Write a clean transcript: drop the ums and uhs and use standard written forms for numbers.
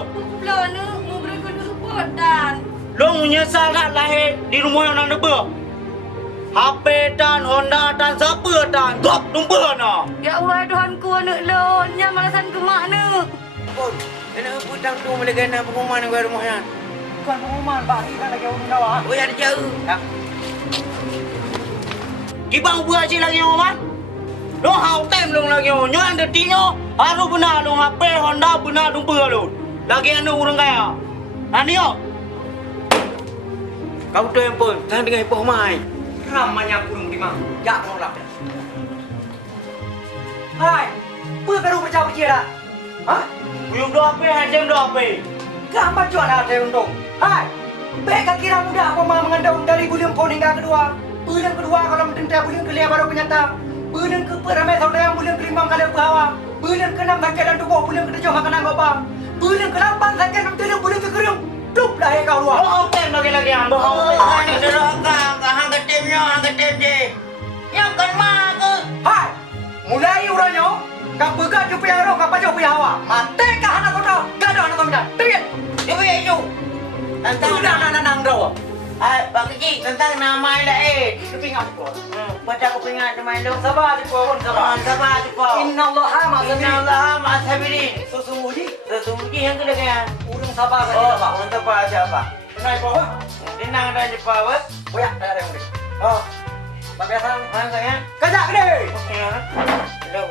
lo. Pula ni mu beri kena support dan. Lo menyesal tak lahir di rumah yang nak nebak? HP dan Honda dan siapa dan gop numpa na. Ya Allah Tuhan ku anak lo, nya malasan ke mak ni. Pun, kena putang tu boleh kena pengumuman ke rumahnya. Bukan pengumuman, Pak. Ini kan lagi orang Jawa. Oh, ada jauh. Kibang buat cik lagi orang. Lo hau tem lo lagi orang. Nyo anda tinyo. Haru benar lo HP Honda benar numpa lo. Lagi anda orang kaya. Nanti yo. Kau tu yang pun, jangan dengar hipoh mai. Ramanya kurung di mana? Ya, nolak. Hai, apa baru berjauh dia? Hah? Belum dua HP, hajam dua HP. Gambar jual ada untung. Hai, mereka kira mudah apa mah mengandung dari bulan pon hingga kedua. Bulan kedua kalau mendengar bulan kelima baru penyata. Bulan ke ramai saudara yang bulan kelima kali berhawa. Bulan ke-6 sakit dan tubuh, bulan ke-7 makanan gopang. Bulan ke-8 sakit dan tubuh, bulan ke-9 dup dah kau luar. Lo hau tem lagi yang berhau. Ini serokang, hang ketim je. Yang kan mak ke? Hai, mulai uranya. Kau begat jumpa yang roh, kau jauh punya hawa. Mati kah anak kau tahu? Gak ada anak kau minta. Teriak. Dia punya itu. Sudah anak-anak rawa. Pak Kecik, tentang nama lah Tapi ngapa kau? Baca aku ingat nama lu. Sabar je pun, sabar. Sabar tu Pak. Inna Allah Inna Allah ma'asabirin. Sesungguhnya Yang kedua kan? urang sabar saja Oh, sabar. untuk apa aja Pak? Kenal kau? Tenang dan cepat Pak. Oh ya, dah ada yang ni. Oh, Bapak biasa. mana saya? Kajak ni. Ya. Lu,